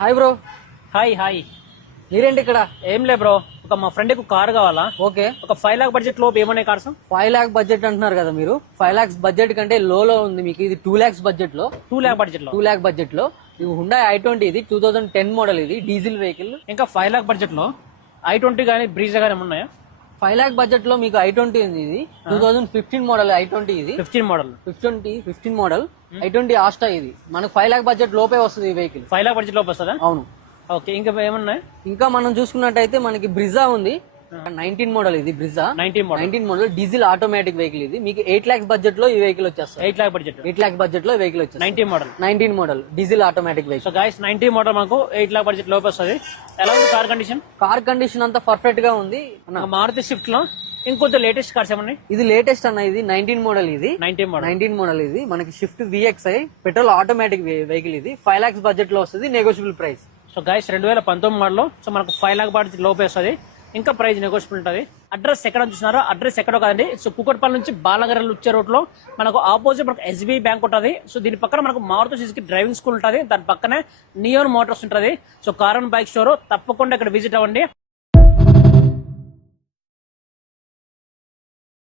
Hi bro. Hi hi. మీరేంటి ఇక్కడ? ఏం లే బ్రో, మా ఫ్రెండ్ కు కార్ కావాలా. ఓకే, ఒక 5 లాక్ బడ్జెట్ లో ఏమన్నాయి కార్స్? 5 లాక్ బడ్జెట్ అంటున్నారు కదా మీరు. 5 లాక్స్ బడ్జెట్ కంటే లో ఉంది మీకు. ఇది 2 లాక్స్ బడ్జెట్ లో, 2 లాక్ బడ్జెట్ లో 2 లాక్ బడ్జెట్ లో ఇది హుండా i20. ఇది 2010 మోడల్. ఇది డీజిల్ వెహికల్. ఇంకా 5 లాక్ బడ్జెట్ లో i20 గానీ బ్రీజా గానీ ఉన్నాయా? 5 లాక్ బడ్జెట్ లో మీకు i20 ఉంది. ఇది 2015 మోడల్ i20. ఇది 15 మోడల్ 15 మోడల్ i20 ఆస్టా. ఇది మనకు 5 లాక్ బడ్జెట్ లోపే వస్తుంది ఈ వెహికల్. 5 లాక్ బడ్జెట్ లోపు వస్తుందా? అవును. ఓకే, ఇంకా ఏమన్నాయి? ఇంకా మనం చూసుకున్నట్టయితే మనకి బ్రిజా ఉంది. 19 మోడల్. ఇది Brezza 19 model diesel automatic vehicle. ఇది మీకు 8 లాక్స్ బడ్జెట్ లో ఈ వెహికల్ వచ్చేస్తుంది. 8 లాక్ బడ్జెట్ 8 లాక్స్ బడ్జెట్ లో వెహికల్ వచ్చేస్తుంది. 19 model diesel automatic vehicle. So guys 19 model మనకు 8 లాక్ బడ్జెట్ లోపు వస్తుంది. ఎలా ఉంది కార్ కండిషన్? కార్ కండిషన్ అంతా పర్ఫెక్ట్ గా ఉంది. మారుతి స్విఫ్ట్ లో ఇంకొంత లేటెస్ట్ కార్స్ ఏమన్నాయి? ఇది లేటెస్ట్ అన్న. ఇది 19 మోడల్. ఇది 19 మోడల్. ఇది మనకి shift VXI petrol automatic vehicle. ఇది 5 లాక్స్ బడ్జెట్ లో వస్తుంది. Negotiable price. So guys 2019 model. So మనకు 5 లాక్ బడ్జెట్ లోపు వస్తుంది. ఇంకా ప్రైస్ నెగోషియబుల్ ఉంటుంది. అడ్రస్ ఎక్కడ చూస్తున్నారో అడ్రస్ ఎక్కడో కదండి. సో కుకట్పల్లి నుంచి బాలగర్రలు వచ్చే రోడ్ లో మనకు ఆపోజిట్ మనకు SBI బ్యాంక్ ఉంటుంది. సో దీని పక్కన మనకు మారుతి సుజుకి డ్రైవింగ్ స్కూల్ ఉంటుంది. దాని పక్కనే నియోన్ మోటార్స్ ఉంటుంది. So car and bike store. తప్పకుండా ఇక్కడ విజిట్ అవ్వండి.